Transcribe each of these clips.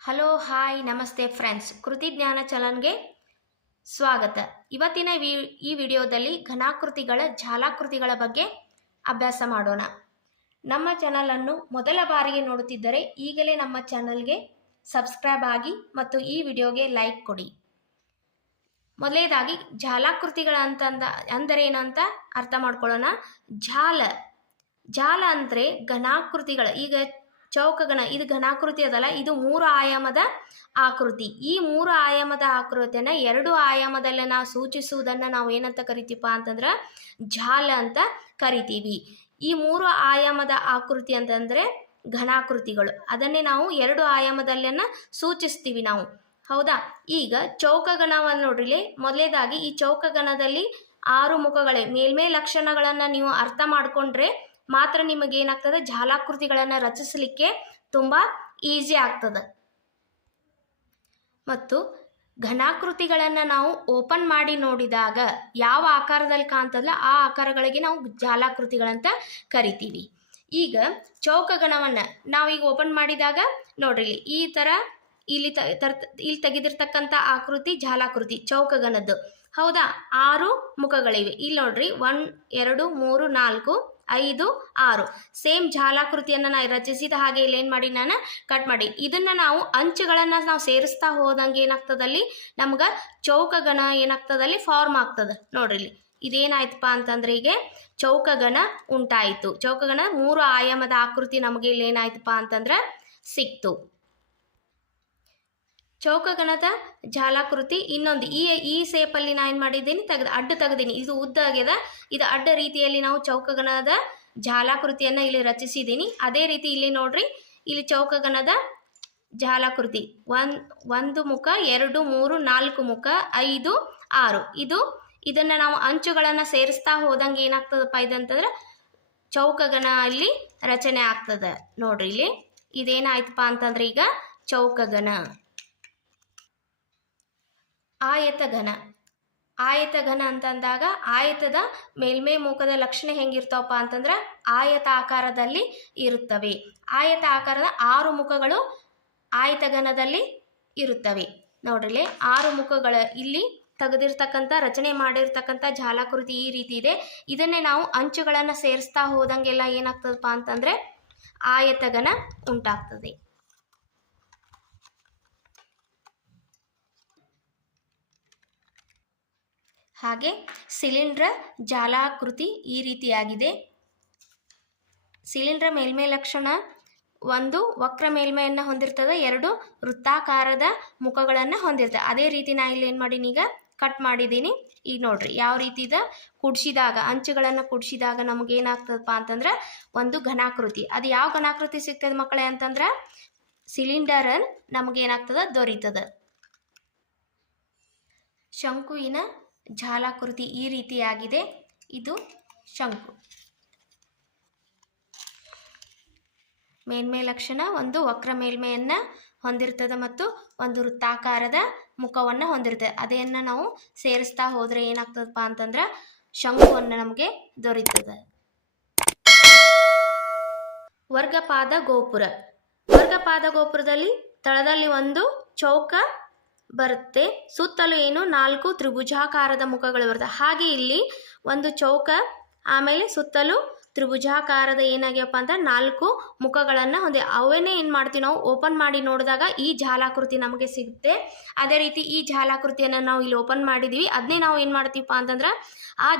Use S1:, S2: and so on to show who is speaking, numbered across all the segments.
S1: Hello, hi, ನಮಸ್ತೆ friends. ಕೃತಿ ಜ್ಞಾನ ಚಲನ್ಗೆ ಸ್ವಾಗತ. ಇವತ್ತಿನ ವಿ, ಈ ವಿಡಿಯೋದಲ್ಲಿ ಘನಾಕೃತಿಗಳ ಜಾಲಾಕೃತಿಗಳ ಬಗ್ಗೆ ಅಭ್ಯಾಸ ಮಾಡೋಣ. ನಮ್ಮ ಚಾನಲನ್ನು ಮೊದಲ ಬಾರಿಗೆ ನೋಡುತ್ತಿದ್ದರೆ ಈಗಲೇ ನಮ್ಮ ಚಾನಲ್ಗೆ ಸಬ್ಸ್ಕ್ರೈಬ್ ಆಗಿ ಮತ್ತು ಈ ವಿಡಿಯೋಗೆ ಲೈಕ್ ಕೊಡಿ. ಮೊದಲೇದಾಗಿ ಜಾಲಾಕೃತಿಗಳ ಅಂತಂದ ಅಂದರೆ ಏನು ಅಂತ ಅರ್ಥ ಮಾಡ್ಕೊಳ್ಳೋಣ. ಜಾಲ ಜಾಲ ಅಂದರೆ ಘನಾಕೃತಿಗಳ, ಈಗ ಚೌಕಗಣ. ಇದು ಘನಾಕೃತಿ ಅದಲ್ಲ, ಇದು ಮೂರು ಆಯಾಮದ ಆಕೃತಿ. ಈ ಮೂರು ಆಯಾಮದ ಆಕೃತಿಯನ್ನು ಎರಡು ಆಯಾಮದಲ್ಲಿ ನಾವು ಸೂಚಿಸುವುದನ್ನು ನಾವು ಏನಂತ ಕರಿತೀವಪ್ಪ ಅಂತಂದ್ರೆ ಜಾಲ ಅಂತ ಕರಿತೀವಿ. ಈ ಮೂರು ಆಯಾಮದ ಆಕೃತಿ ಅಂತಂದರೆ ಘನಾಕೃತಿಗಳು. ಅದನ್ನೇ ನಾವು ಎರಡು ಆಯಾಮದಲ್ಲನ್ನ ಸೂಚಿಸ್ತೀವಿ ನಾವು. ಹೌದಾ? ಈಗ ಚೌಕಗಣವನ್ನು ನೋಡ್ರಿ ಮೊದಲೇದಾಗಿ ಈ ಚೌಕಗಣದಲ್ಲಿ ಆರು ಮುಖಗಳೇ. ಮೇಲ್ಮೇ ಲಕ್ಷಣಗಳನ್ನು ನೀವು ಅರ್ಥ ಮಾಡಿಕೊಂಡ್ರೆ ಮಾತ್ರ ನಿಮಗೆ ಏನಾಗ್ತದೆ? ಜಾಲಾಕೃತಿಗಳನ್ನು ರಚಿಸಲಿಕ್ಕೆ ತುಂಬ ಈಸಿ ಆಗ್ತದೆ. ಮತ್ತು ಘನಾಕೃತಿಗಳನ್ನು ನಾವು ಓಪನ್ ಮಾಡಿ ನೋಡಿದಾಗ ಯಾವ ಆಕಾರದಲ್ಲಿ ಕಾಣ್ತದಲ್ಲ ಆ ಆಕಾರಗಳಿಗೆ ನಾವು ಜಾಲಾಕೃತಿಗಳಂತ ಕರಿತೀವಿ. ಈಗ ಚೌಕಗಣವನ್ನು ನಾವೀಗ ಓಪನ್ ಮಾಡಿದಾಗ ನೋಡ್ರಿ, ಈ ಥರ ಇಲ್ಲಿ ಇಲ್ಲಿ ತೆಗೆದಿರ್ತಕ್ಕಂಥ ಆಕೃತಿ ಜಾಲಾಕೃತಿ, ಚೌಕಗಣದ್ದು. ಹೌದಾ? ಆರು ಮುಖಗಳಿವೆ. ಇಲ್ಲಿ ನೋಡ್ರಿ ಒನ್ ಎರಡು, ಮೂರು, ನಾಲ್ಕು ಐದು, ಆರು. ಸೇಮ್ ಜಾಲಾಕೃತಿಯನ್ನು ನಾನು ರಚಿಸಿದ ಹಾಗೆ ಇಲ್ಲಿ ಏನು ಮಾಡಿ ನಾನು ಕಟ್ ಮಾಡಿ. ಇದನ್ನು ನಾವು ಅಂಚುಗಳನ್ನು ನಾವು ಸೇರಿಸ್ತಾ ಹೋದಂಗೆ ಏನಾಗ್ತದಲ್ಲಿ? ನಮ್ಗೆ ಚೌಕಗಣ ಏನಾಗ್ತದಲ್ಲಿ? ಫಾರ್ಮ್ ಆಗ್ತದೆ. ನೋಡ್ರಿ ಇಲ್ಲಿ. ಇದೇನಾಯ್ತಪ್ಪ ಅಂತಂದ್ರೆ ಈಗ ಚೌಕಗಣ ಉಂಟಾಯಿತು. ಚೌಕಗಣ ಮೂರು ಆಯಾಮದ ಆಕೃತಿ ನಮಗೆ ಇಲ್ಲಿ ಏನಾಯ್ತಪ್ಪ ಅಂತಂದ್ರೆ ಸಿಕ್ತು. ಚೌಕಗಣದ ಜಾಲಾಕೃತಿ. ಇನ್ನೊಂದು, ಈ ಈ ಸೇಪಲ್ಲಿ ನಾನು ಏನು ಮಾಡಿದ್ದೀನಿ? ತೆಗೆದು, ಅಡ್ಡ ತೆಗೆದೀನಿ. ಇದು ಉದ್ದ ಆಗ್ಯದ. ಇದು ಅಡ್ಡ ರೀತಿಯಲ್ಲಿ ನಾವು ಚೌಕಗಣದ ಜಾಲಾಕೃತಿಯನ್ನು ಇಲ್ಲಿ ರಚಿಸಿದ್ದೀನಿ ಅದೇ ರೀತಿ ಇಲ್ಲಿ ನೋಡ್ರಿ, ಇಲ್ಲಿ ಚೌಕಗಣದ ಜಾಲಾಕೃತಿ. ಒನ್ ಒಂದು ಮುಖ, ಎರಡು, ಮೂರು, ನಾಲ್ಕು ಮುಖ, ಐದು, ಆರು. ಇದು, ಇದನ್ನು ನಾವು ಅಂಚುಗಳನ್ನು ಸೇರಿಸ್ತಾ ಹೋದಂಗೆ ಏನಾಗ್ತದಪ್ಪ ಇದಂತಂದ್ರೆ ಚೌಕಗಣ ಅಲ್ಲಿ ರಚನೆ ಆಗ್ತದೆ. ನೋಡ್ರಿ ಇಲ್ಲಿ. ಇದೇನಾಯ್ತಪ್ಪ ಅಂತಂದ್ರೆ ಈಗ ಚೌಕಗಣ. ಆಯತಘನ. ಆಯತಘನ ಅಂತಂದಾಗ ಆಯತದ ಮೇಲ್ಮೈ ಮುಖದ ಲಕ್ಷಣ ಹೆಂಗಿರ್ತಾವಪ್ಪ ಅಂತಂದ್ರೆ ಆಯತ ಆಕಾರದಲ್ಲಿ ಇರುತ್ತವೆ. ಆಯತ ಆಕಾರದ ಆರು ಮುಖಗಳು ಆಯತ ಘನದಲ್ಲಿ ಇರುತ್ತವೆ. ನೋಡ್ರಿ ಆರು ಮುಖಗಳ ಇಲ್ಲಿ ತೆಗೆದಿರ್ತಕ್ಕಂಥ, ರಚನೆ ಮಾಡಿರ್ತಕ್ಕಂಥ ಜಾಲಾಕೃತಿ ಈ ರೀತಿ ಇದೆ. ಇದನ್ನೇ ನಾವು ಅಂಚುಗಳನ್ನು ಸೇರಿಸ್ತಾ ಹೋದಂಗೆಲ್ಲ ಏನಾಗ್ತದಪ್ಪ ಅಂತಂದ್ರೆ ಆಯತಗನ ಉಂಟಾಗ್ತದೆ. ಹಾಗೆ ಸಿಲಿಂಡ್ರ ಜಾಲಾಕೃತಿ ಈ ರೀತಿಯಾಗಿದೆ. ಸಿಲಿಂಡ್ರ ಮೇಲ್ಮೈ ಲಕ್ಷಣ ಒಂದು, ವಕ್ರ ಮೇಲ್ಮೈಯನ್ನು ಹೊಂದಿರ್ತದೆ. ಎರಡು, ವೃತ್ತಾಕಾರದ ಮುಖಗಳನ್ನು ಹೊಂದಿರ್ತದೆ. ಅದೇ ರೀತಿ ನಾ ಇಲ್ಲಿ ಏನು ಮಾಡೀನಿ ಈಗ ಕಟ್ ಮಾಡಿದ್ದೀನಿ ಈಗ ನೋಡ್ರಿ, ಯಾವ ರೀತಿದ ಕುಡ್ಸಿದಾಗ, ಅಂಚುಗಳನ್ನು ಕುಡ್ಸಿದಾಗ ನಮಗೆ ಏನಾಗ್ತದಪ್ಪ ಅಂತಂದ್ರೆ ಒಂದು ಘನಾಕೃತಿ. ಅದು ಯಾವ ಘನಾಕೃತಿ ಸಿಗ್ತದೆ ಮಕ್ಕಳೇ ಅಂತಂದ್ರೆ ಸಿಲಿಂಡರ್ ನಮಗೆ ಏನಾಗ್ತದೆ? ದೊರೀತದ. ಶಂಕುವಿನ ಜಾಲಾಕೃತಿ ಈ ರೀತಿಯಾಗಿದೆ. ಇದು ಶಂಕು. ಮೇಲ್ಮೈ ಲಕ್ಷಣ ಒಂದು ವಕ್ರ ಮೇಲ್ಮೈಯನ್ನು ಹೊಂದಿರ್ತದೆ ಮತ್ತು ಒಂದು ವೃತ್ತಾಕಾರದ ಮುಖವನ್ನು ಹೊಂದಿರ್ತದೆ. ಅದನ್ನು ನಾವು ಸೇರಿಸ್ತಾ ಹೋದರೆ ಏನಾಗ್ತದಪ್ಪ ಅಂತಂದ್ರೆ ಶಂಕುವನ್ನು ನಮಗೆ ದೊರೀತದೆ. ವರ್ಗಪಾದ ಗೋಪುರ. ವರ್ಗಪಾದ ಗೋಪುರದಲ್ಲಿ ತಳದಲ್ಲಿ ಒಂದು ಚೌಕ ಬರುತ್ತೆ. ಸುತ್ತಲೂ ಏನು ನಾಲ್ಕು ತ್ರಿಭುಜಾಕಾರದ ಮುಖಗಳು ಬರುತ್ತೆ. ಹಾಗೆ ಇಲ್ಲಿ ಒಂದು ಚೌಕ, ಆಮೇಲೆ ಸುತ್ತಲೂ ತ್ರಿಭುಜಾಕಾರದ ಏನಾಗ್ಯಪ್ಪ ಅಂತ ನಾಲ್ಕು ಮುಖಗಳನ್ನು ಹೊಂದಿ, ಅವನ್ನೇ ಏನು ಮಾಡ್ತೀವಿ ನಾವು? ಓಪನ್ ಮಾಡಿ ನೋಡಿದಾಗ ಈ ಜಾಲಾಕೃತಿ ನಮಗೆ ಸಿಗುತ್ತೆ. ಅದೇ ರೀತಿ ಈ ಜಾಲಾಕೃತಿಯನ್ನು ನಾವು ಇಲ್ಲಿ ಓಪನ್ ಮಾಡಿದ್ದೀವಿ ಅದನ್ನೇ ನಾವು ಏನು ಮಾಡ್ತೀವಪ್ಪ ಅಂತಂದ್ರೆ, ಆ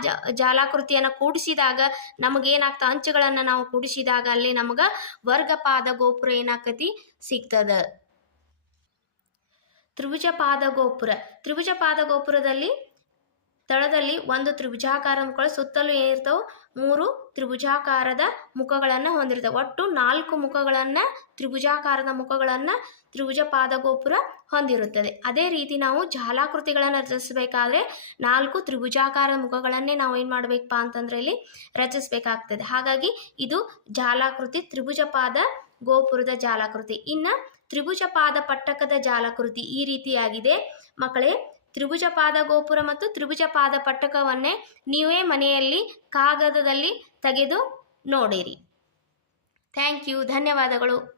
S1: ಜಾಲಾಕೃತಿಯನ್ನು ಕೂಡಿಸಿದಾಗ ನಮಗೇನಾಗ್ತಾ ಅಂಚುಗಳನ್ನು ನಾವು ಕೂಡಿಸಿದಾಗ ಅಲ್ಲಿ ನಮಗೆ ವರ್ಗಪಾದ ಗೋಪುರ ಏನಾಕತಿ ಸಿಗ್ತದ. ತ್ರಿಭುಜ ಪಾದ ಗೋಪುರ ತ್ರಿಭುಜಪಾದ ಗೋಪುರದಲ್ಲಿ ತಳದಲ್ಲಿ ಒಂದು ತ್ರಿಭುಜಾಕಾರ ಮುಖಗಳು ಸುತ್ತಲೂ ಏನಿರ್ತಾವೆ ಮೂರು ತ್ರಿಭುಜಾಕಾರದ ಮುಖಗಳನ್ನು ಹೊಂದಿರ್ತವೆ. ಒಟ್ಟು ನಾಲ್ಕು ಮುಖಗಳನ್ನು, ತ್ರಿಭುಜಾಕಾರದ ಮುಖಗಳನ್ನು ತ್ರಿಭುಜ ಗೋಪುರ ಹೊಂದಿರುತ್ತದೆ. ಅದೇ ರೀತಿ ನಾವು ಜಾಲಾಕೃತಿಗಳನ್ನು ರಚಿಸಬೇಕಾದ್ರೆ ನಾಲ್ಕು ತ್ರಿಭುಜಾಕಾರದ ಮುಖಗಳನ್ನೇ ನಾವು ಏನು ಮಾಡಬೇಕಪ್ಪ ಅಂತಂದ್ರೆ ಇಲ್ಲಿ ರಚಿಸಬೇಕಾಗ್ತದೆ. ಹಾಗಾಗಿ ಇದು ಜಾಲಾಕೃತಿ, ತ್ರಿಭುಜಪಾದ ಗೋಪುರದ ಜಾಲಾಕೃತಿ. ಇನ್ನು ತ್ರಿಭುಜ ಪಾದ ಪಟ್ಟಕದ ಜಾಲಕೃತಿ ಈ ರೀತಿಯಾಗಿದೆ. ಮಕ್ಕಳೇ ತ್ರಿಭುಜ ಪಾದ ಗೋಪುರ ಮತ್ತು ತ್ರಿಭುಜ ಪಾದ ಪಟ್ಟಕವನ್ನೇ ನೀವೇ ಮನೆಯಲ್ಲಿ ಕಾಗದದಲ್ಲಿ ತೆಗೆದು ನೋಡಿರಿ. ಥ್ಯಾಂಕ್ ಯು, ಧನ್ಯವಾದಗಳು.